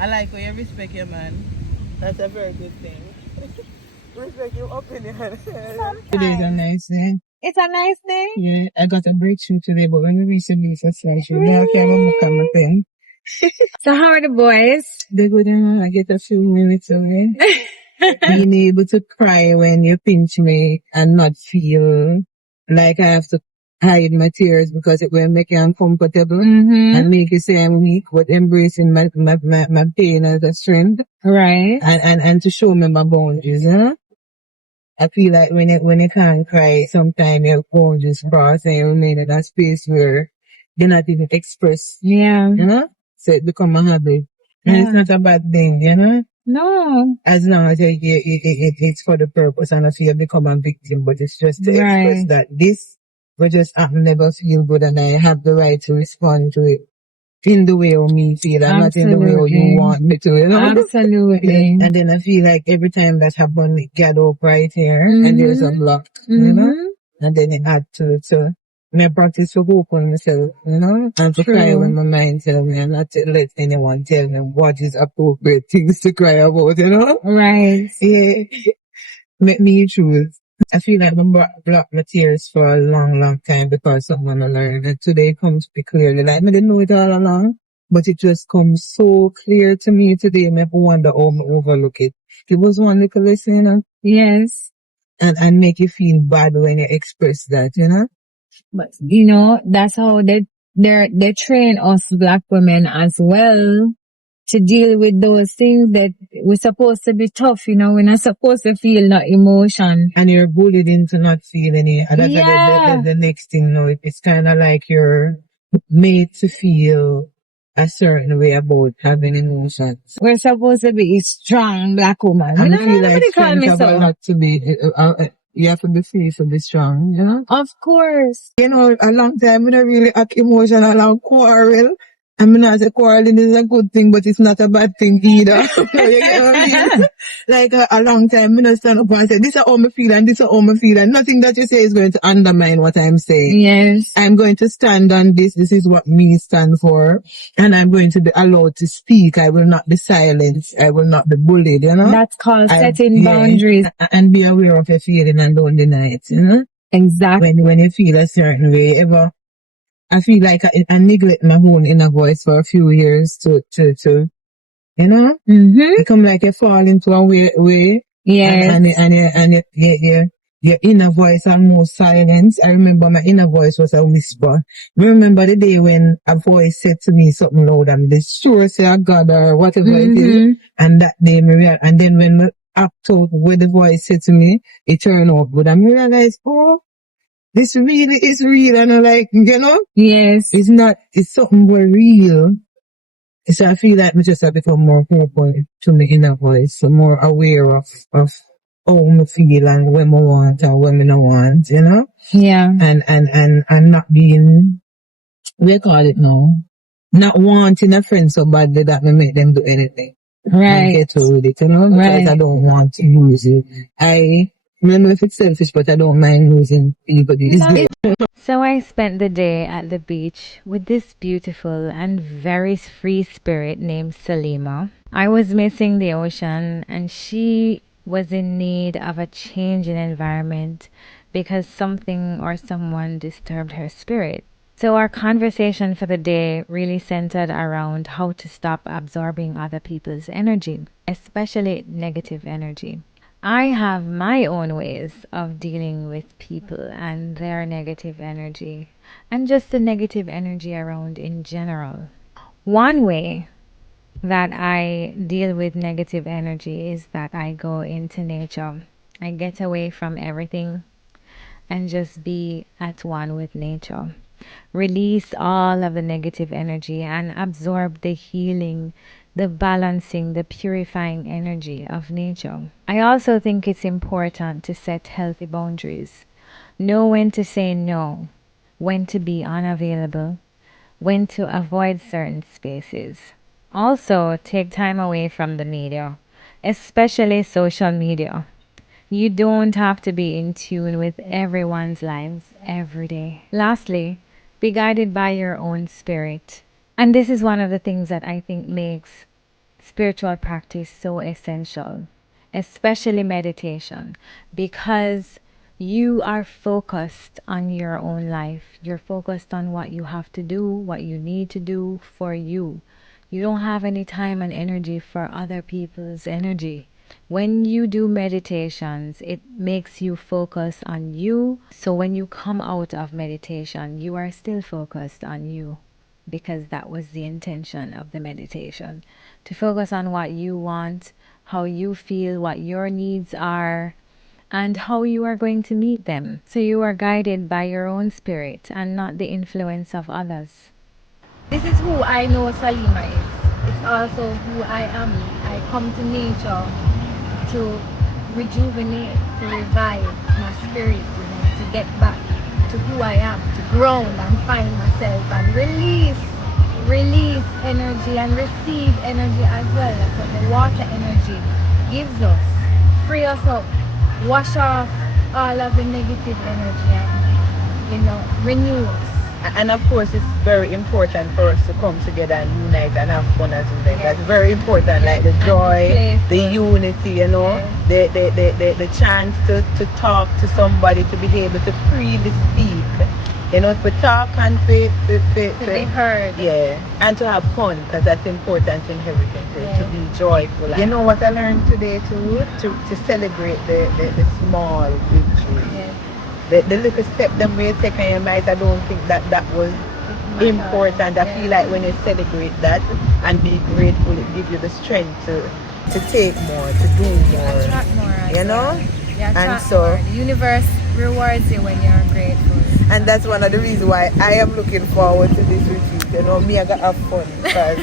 I like when you respect your man. That's a very good thing. Respect your opinion. Today is a nice day. It's a nice day. Yeah, I got a breakthrough today, but when we reach the exercise, now I can't look at my pen. So how are the boys? They go down, I get a few minutes away. Being able to cry when you pinch me and not feel like I have to hide my tears because it will make you uncomfortable and make you say I'm weak, but embracing my pain as a strength. Right. And to show me my boundaries, huh? I feel like when you can't cry, sometimes your boundaries cross and you remain in that space where you're not even express. Yeah. You know? So it become a habit. And it's not a bad thing, you know? No. As long as it's for the purpose and if you become a victim, but it's just to express that this will just never feel good and I have the right to respond to it in the way of me feel and not in the way of you want me to, you know? Absolutely. And then I feel like every time that happens, it get up right here and there's a block, you know? And then it had to me practice to open myself, you know, and to cry when my mind tells me and not to let anyone tell me what is appropriate things to cry about, you know? Right. Yeah. Make me choose. I feel like I blocked my tears for a long, long time because someone I learned. And today it comes to be clearly. Like, I didn't know it all along, but it just comes so clear to me today. I wonder how I overlook it. It was one little lesson, you know? Yes. And make you feel bad when you express that, you know? But you know, that's how they train us black women as well to deal with those things that we're supposed to be tough, you know, we're not supposed to feel no emotion. And you're bullied into not feeling it. And that's the next thing, you know, it's kind of like you're made to feel a certain way about having emotions. We're supposed to be a strong black woman. And I feel like strength have a lot to be, you have to be free to be strong, you know? Of course. You know, a long time I don't really act emotional and quarrel. I mean, as a quarreling is a good thing, but it's not a bad thing either. You get what I mean? Like a long time, I don't stand up and say, this is how I feel and this is how I feel. And nothing that you say is going to undermine what I'm saying. Yes. I'm going to stand on this. This is what me stand for. And I'm going to be allowed to speak. I will not be silenced. I will not be bullied, you know? That's called setting boundaries. And be aware of your feeling and don't deny it, you know? Exactly. When you feel a certain way, I feel like I neglect my own inner voice for a few years to you know? It come like you fall into a way. Yes. And your inner voice almost silence. I remember my inner voice was a whisper. I remember the day when a voice said to me something loud and this sure say a God or whatever it is. And that day and then when I act out what the voice said to me, it turned out good. And I realized, oh, this really is real. And I'm like, you know? Yes. It's something more real. So I feel like I just have become more open to my inner voice, so more aware of how I feel and when I want and when I don't want, you know? Yeah. And not being, we call it now, not wanting a friend so badly that we make them do anything. Right. And get with it, you know? Because I don't want to lose it. I don't know if it's selfish, but I don't mind losing people. So I spent the day at the beach with this beautiful and very free spirit named Salema. I was missing the ocean and she was in need of a change in environment because something or someone disturbed her spirit. So our conversation for the day really centered around how to stop absorbing other people's energy, especially negative energy. I have my own ways of dealing with people and their negative energy and just the negative energy around in general. One way that I deal with negative energy is that I go into nature. I get away from everything and just be at one with nature. Release all of the negative energy and absorb the healing, the balancing, the purifying energy of nature. I also think it's important to set healthy boundaries. Know when to say no, when to be unavailable, when to avoid certain spaces. Also, take time away from the media, especially social media. You don't have to be in tune with everyone's lives every day. Lastly, be guided by your own spirit. And this is one of the things that I think makes spiritual practice so essential, especially meditation, because you are focused on your own life. You're focused on what you have to do, what you need to do for you. You don't have any time and energy for other people's energy. When you do meditations, it makes you focus on you. So when you come out of meditation, you are still focused on you, because that was the intention of the meditation, to focus on what you want, how you feel, what your needs are, and how you are going to meet them. So you are guided by your own spirit and not the influence of others. This is who I know Salima is. It's also who I am. I come to nature to rejuvenate, to revive my spirit, to get back to who I am, to ground and find myself and release energy and receive energy as well. That's what the water energy gives us. Free us up, wash off all of the negative energy and, renew us. And of course, it's very important for us to come together and unite and have fun as well. Yes. That's very important, like the joy, the unity, the chance to talk to somebody, to be able to freely speak. To talk and to be heard. Yeah, and to have fun, because that's important in everything, to be joyful. You know what I learned today too? To celebrate the small victories. Yes. The little step them way take in your mind, I don't think that was important. I feel like when you celebrate that and be grateful, it gives you the strength to take more, to do more. Attract more. And so more. The universe rewards you when you're grateful. And that's one of the reasons why I am looking forward to this retreat. Me, I got have fun because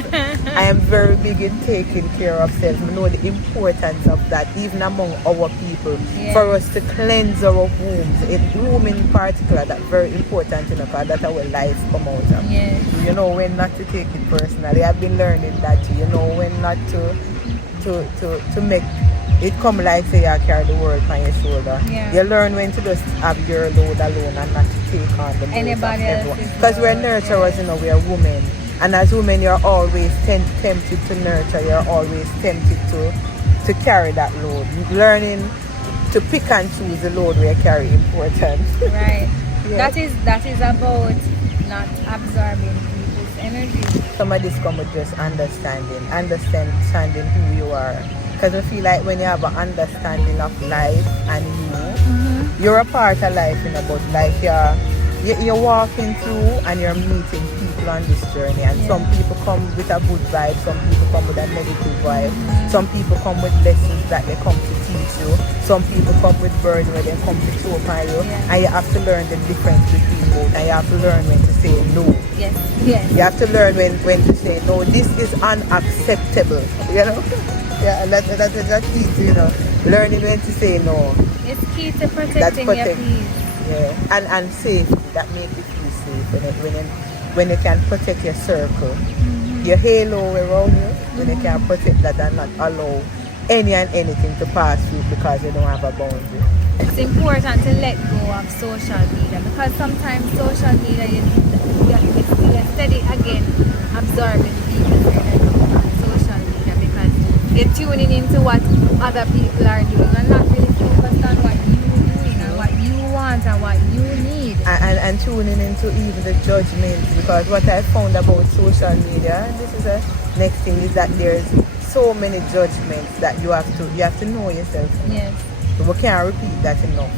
I am very big in taking care of self. I know the importance of that, even among our people, for us to cleanse our wombs. Womb in particular, that's very important, because that's our life come out of. Yes. When not to take it personally. I've been learning that too. When not to make it come like say you carry the world on your shoulder. Yeah. You learn when to just have your load alone and not to take on the load of everyone. Because we're nurturers, we're women. And as women, you're always tempted to nurture. You're always tempted to carry that load. Learning to pick and choose the load we carry important. Right. Yeah. That is about not absorbing people's energy. Some of this come with just understanding who you are. Because I feel like when you have an understanding of life and you're a part of life, but like you're walking through and you're meeting people on this journey. And some people come with a good vibe, some people come with a negative vibe, some people come with lessons that they come to teach you, some people come with burden where they come to show upon you, and you have to learn the difference between both, and you have to learn when to say no. Yes. You have to learn when to say no. This is unacceptable. Yeah, and that's key to, learning when to say no. It's key to protecting your peace. Yeah, and safety, that makes you feel safe. When you can protect your circle, your halo around you, when you can protect that and not allow any and anything to pass through because you don't have a boundary. It's important to let go of social media, because sometimes social media you're steady again absorbing people's energy on social media, because you're tuning into what other people are doing and not really focused on what you're doing and what you want and what you need. And tuning into even the judgment, because what I found about social media, and this is the next thing, is that there's so many judgments that you have to know yourself. Yes. We can't repeat that enough.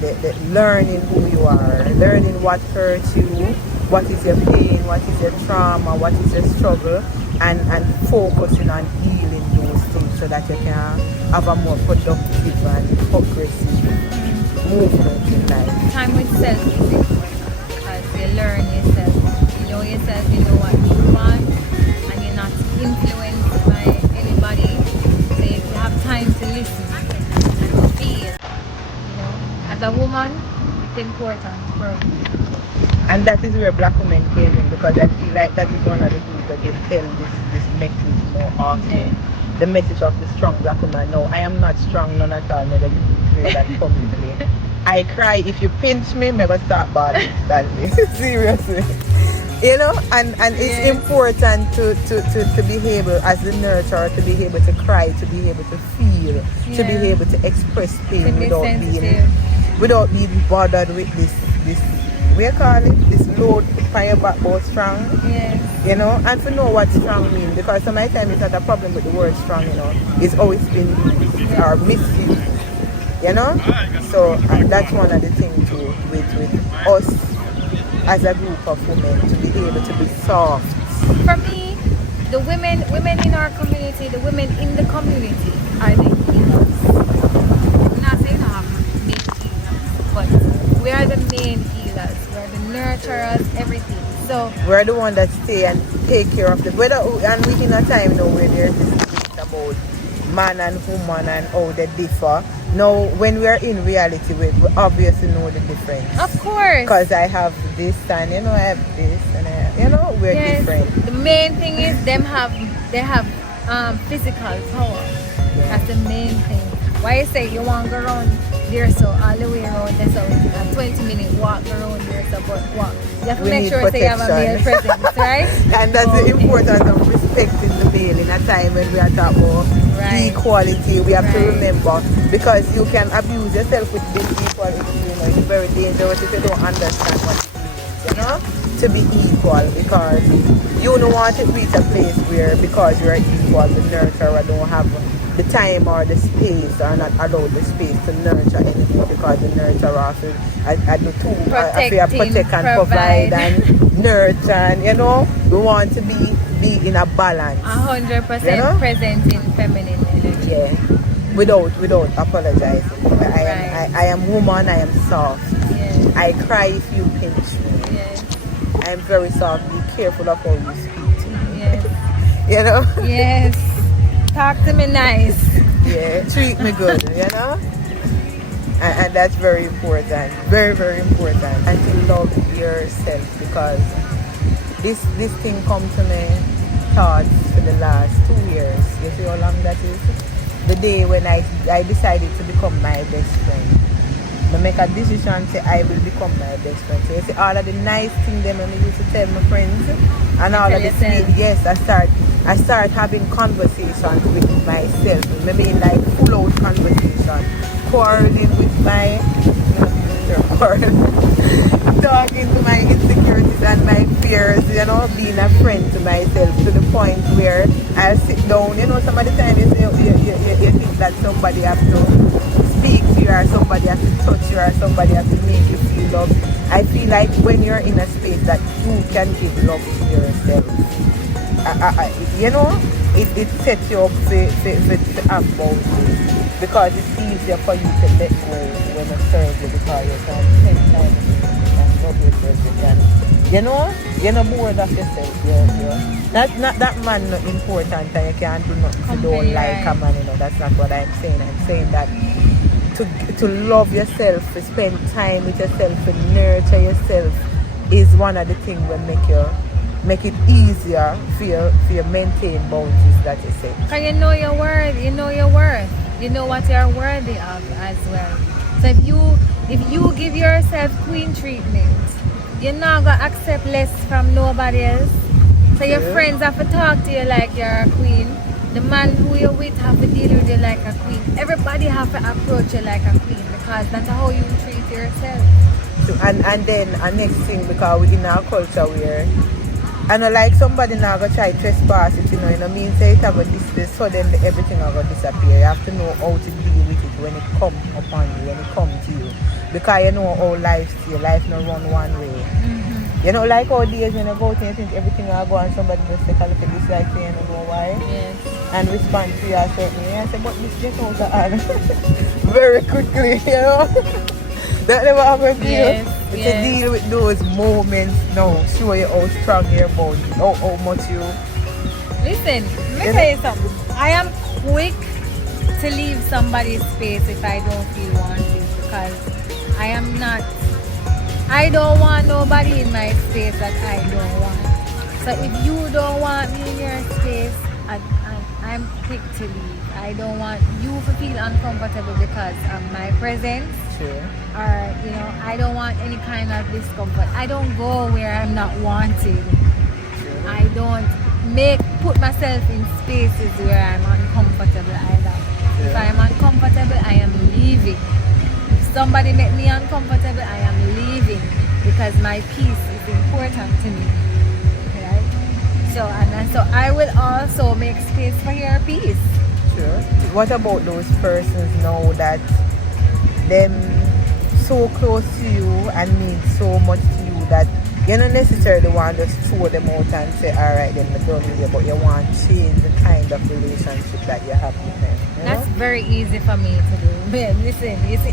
The learning who you are, learning what hurts you, what is your pain, what is your trauma, what is your struggle, and focusing on healing those things so that you can have a more productive and progressive movement in life. Time with self is important, because you learn yourself. You know yourself, you know what you want, and you're not influenced by anybody. So you have time to listen and to feel. As a woman, it's important for me. And that is where black women came in, because I feel like that is one of the things that they tell this message more often. The message of the strong black woman. No, I am not strong, none at all. Never declare that publicly. I cry if you pinch me, never start bawling. Seriously. You know, and it's important to be able, as the nurturer, to be able to cry, to be able to feel, to be able to express pain without being bothered with this we call it this load on your back about strong. Yes. You know, and to know what strong means, because sometimes it's not a problem with the word strong, you know, it's always been used or misused. You know? So that's one of the things too with us as a group of women, to be able to be soft. For me, the women in our community, the women in the community are the healers. I'm not saying I have main healers, but we are the main healers. We are the nurturers, everything. So we're the one that stay and take care of the whether, and we in a time now where there's this debate about man and woman and how they differ. Now, when we are in reality, we obviously know the difference. Of course. Because I have this and you know I have this and we're different. The main thing is they have physical power. That's the main thing. Why you say you want to go around there, so all the way around there, so a 20-minute walk around there, so but walk. You have to make sure that you have a male presence, right? And that's the importance of respecting the male in a time when we are talking about equality. We have to remember, because you can abuse yourself with this equality. You know, it's very dangerous if you don't understand what it means. You know, to be equal, because you don't want to reach a place where, because you're equal, the nurturer don't have the time or the space, or not allowed the space to nurture anymore, because the nurturer I do too. I feel protect and provide and nurture, and you know, we want to be in a balance. 100% present in feminine energy. Yeah. Without apologizing. I am woman, I am soft. Yes. I cry if you pinch me. Yes. I am very soft. Be careful of how you speak to me. Yes. You know? Yes. Talk to me nice. Yeah, treat me good, you know? And that's very important. Very, very important. And to love yourself, because this thing come to me thoughts for the last 2 years. You see how long that is? The day when I decided to become my best friend. I make a decision, say I will become my best friend. So you see all of the nice things them I used to tell my friends, and all of the sweet, yes, I start having conversations with myself. Maybe like full out conversation. Quarreling with my talking to my insecurities and my fears, you know, being a friend to myself, to the point where I'll sit down, you know, some of the time you think that somebody has to speak to you, or somebody has to touch you, or somebody has to make you feel love. I feel like when you're in a space that you can give love to yourself, you know, it sets you up to have boundaries, because it's easier for you to let go when you serve you, because you can spend time with you, you can love yourself, you can, you know, you're not bored of yourself. Not that man not important, and you can't do nothing if you don't like a man, you know. That's not what I'm saying. I'm saying that to love yourself, to spend time with yourself, to nurture yourself is one of the things that make it easier for you maintain boundaries that you set. Because you know your worth, you know what you're worthy of as well. So if you give yourself queen treatment, you're not gonna accept less from nobody else. So your friends have to talk to you like you're a queen. The man who you're with have to deal with you like a queen. Everybody have to approach you like a queen, because that's how you treat yourself. So, and then a next thing, because we in our culture where I know, like, somebody now go try trespass it, you know mean, say it have a distance, suddenly everything will go disappear. You have to know how to deal with it when it come upon you, when it come to you. Because you know how life no run one way. Mm-hmm. You know, like all days when you go out and you think everything will go, and somebody just take a look at this like saying, you know why? Yes. And respond to you a certain way. And I say, but this just out the hand. Very quickly, you know. That never happened to you. To deal with those moments now, show you how strong you're about, how much you... Listen, let me tell you something. I am quick to leave somebody's space if I don't feel wanted, because I don't want nobody in my space that I don't want. So if you don't want me in your space, I I'm quick to leave. I don't want you to feel uncomfortable because of my presence. True. Or, you know, I don't want any kind of discomfort. I don't go where I'm not wanted. True. I don't put myself in spaces where I'm uncomfortable either. If Yeah. I am uncomfortable, I am leaving. If somebody make me uncomfortable, I am leaving because my peace is important to me. Right? So I will also make space for your peace. Sure. What about those persons now that them so close to you and mean so much to you that you don't necessarily want to just throw them out and say, alright, then we're done with you, but you want to change the kind of relationship that you have with them. You know? That's very easy for me to do. Man, listen, you see,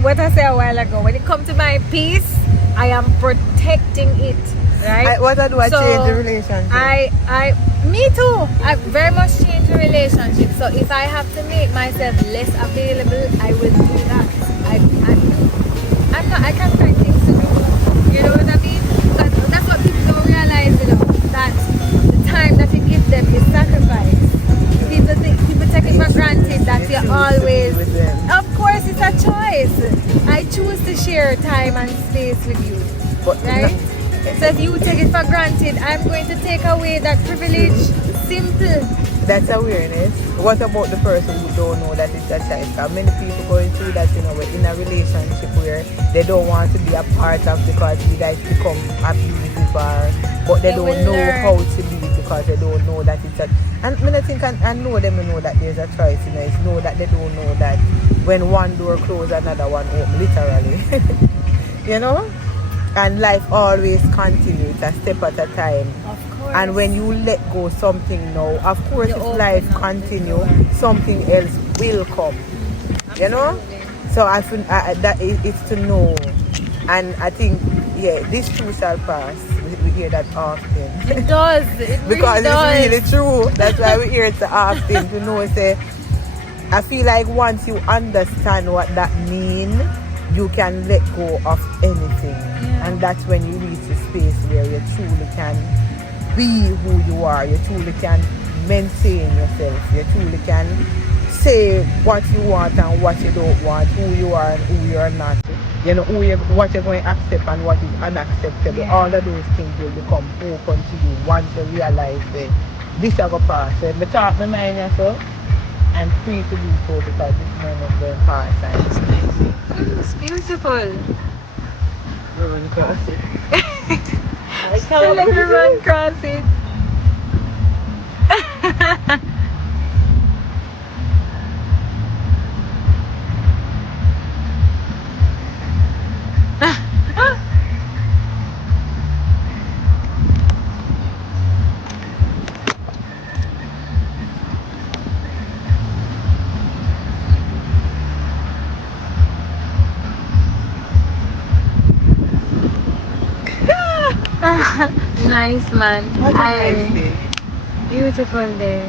what I said a while ago, when it comes to my peace, I am protecting it, right? What I do, I change the relationship. Me too. I very much change the relationship. So if I have to make myself less available, I will do that. I can find things to do. You know what I mean? Because that's what people don't realize, you know, that the time that you give them is sacrifice. People take it for granted that You you're choose always. to be with them. Of course, it's a choice. I choose to share time and space with you, But right? So if you take it for granted, I'm going to take away that privilege. Simple. that's awareness. What about the person who don't know that it's a choice? Because many people going through that, you know, in a relationship where they don't want to be a part of because you guys become abusive but they They don't will know learn. how to leave because they don't know that it's a. And I think I know them to know that there's a choice. You know, it's know that they don't know that when one door closes, another one open, literally. You know. And life always continues a step at a time. Of course. And when you let go something now, of course, You if open life up the continue, door. something else will come. You know? Absolutely. So I feel that it's to know. And I think, yeah, this too shall pass. We hear that often. It does. It Because really does. it's really true. That's why we hear it often to know. Say, I feel like once you understand what that means, you can let go of anything. Yeah. And that's when you reach a space where you truly can be who you are. You truly can maintain yourself. You truly can say what you want and what you don't want, who you are and who you are not. You know, what you're going to accept and what is unacceptable. Yeah. All of those things will become open to you once you realize that this is going to pass. So if you talk my mind yourself, I'm free to do so because this moment will pass and it's nice. It's beautiful. Run across it. I Let can't me believe run it. across it. Nice man. What a nice day. Beautiful day.